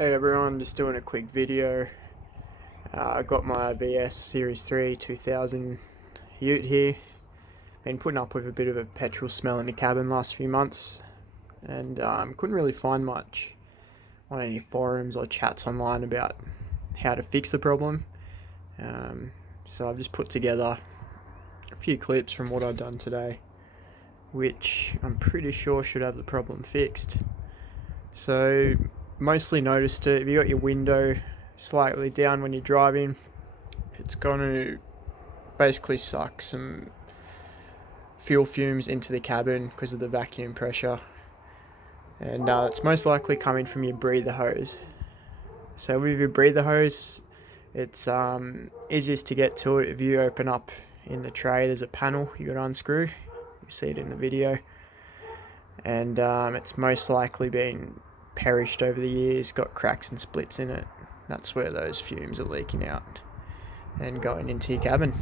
Hey everyone, just doing a quick video. I got my VS Series 3 2000 ute here. Been putting up with a bit of a petrol smell in the cabin last few months, and couldn't really find much on any forums or chats online about how to fix the problem. So I've just put together a few clips from what I've done today, which I'm pretty sure should have the problem fixed. So mostly noticed it, if you got your window slightly down when you're driving, it's going to basically suck some fuel fumes into the cabin because of the vacuum pressure, and it's most likely coming from your breather hose. So with your breather hose, it's easiest to get to it if you open up in the tray. There's a panel you got to unscrew. You see it in the video, and it's most likely been perished over the years, got cracks and splits in it. That's where those fumes are leaking out and going into your cabin.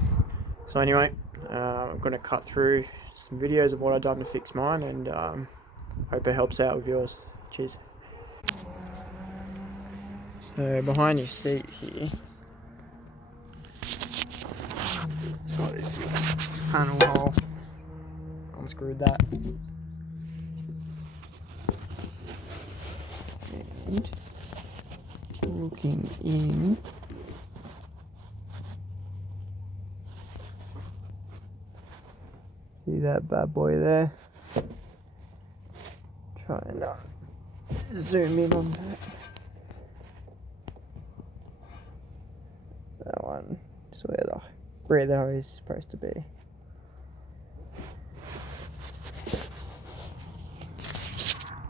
So anyway, I'm going to cut through some videos of what I've done to fix mine, and hope it helps out with yours. Cheers. So behind your seat here, got this panel hole. Unscrewed that. And looking in, see that bad boy there? Try and zoom in on that. That one is where the breather hose is supposed to be.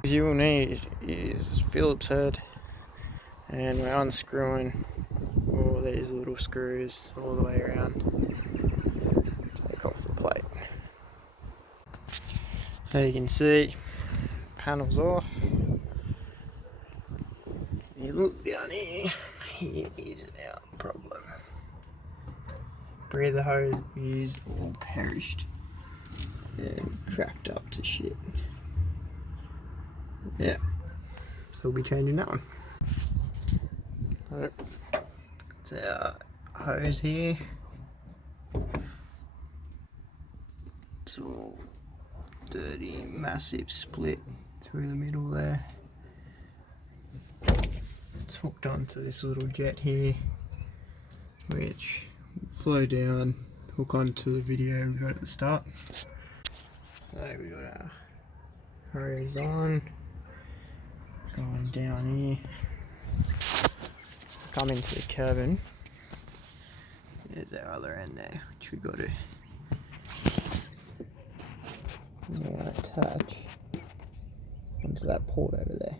What you will need is Phillips head, and we're unscrewing all these little screws all the way around. Take off the plate. So you can see, panel's off. You look down here, here is our problem. Breather hose is all perished and cracked up to shit. Yeah, so we'll be changing that one. It's our hose here. It's all dirty, massive split through the middle there. It's hooked onto this little jet here, which will flow down, hook onto the video we got at the start. So we got our hose on, going down here. Come into the cabin. There's our other end there, which we got to now attach into that port over there.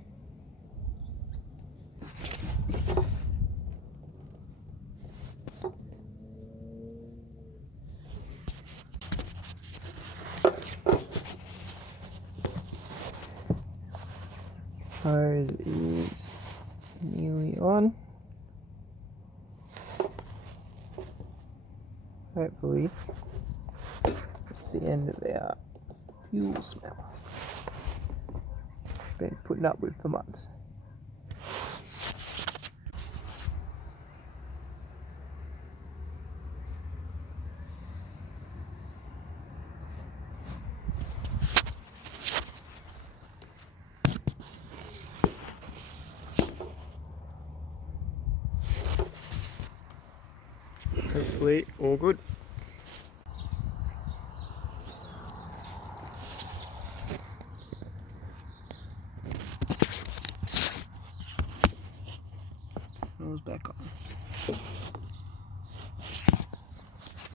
Hose is nearly on. Hopefully, it's the end of our fuel smell. Been putting up with for months. Hopefully, all good. Nose back on.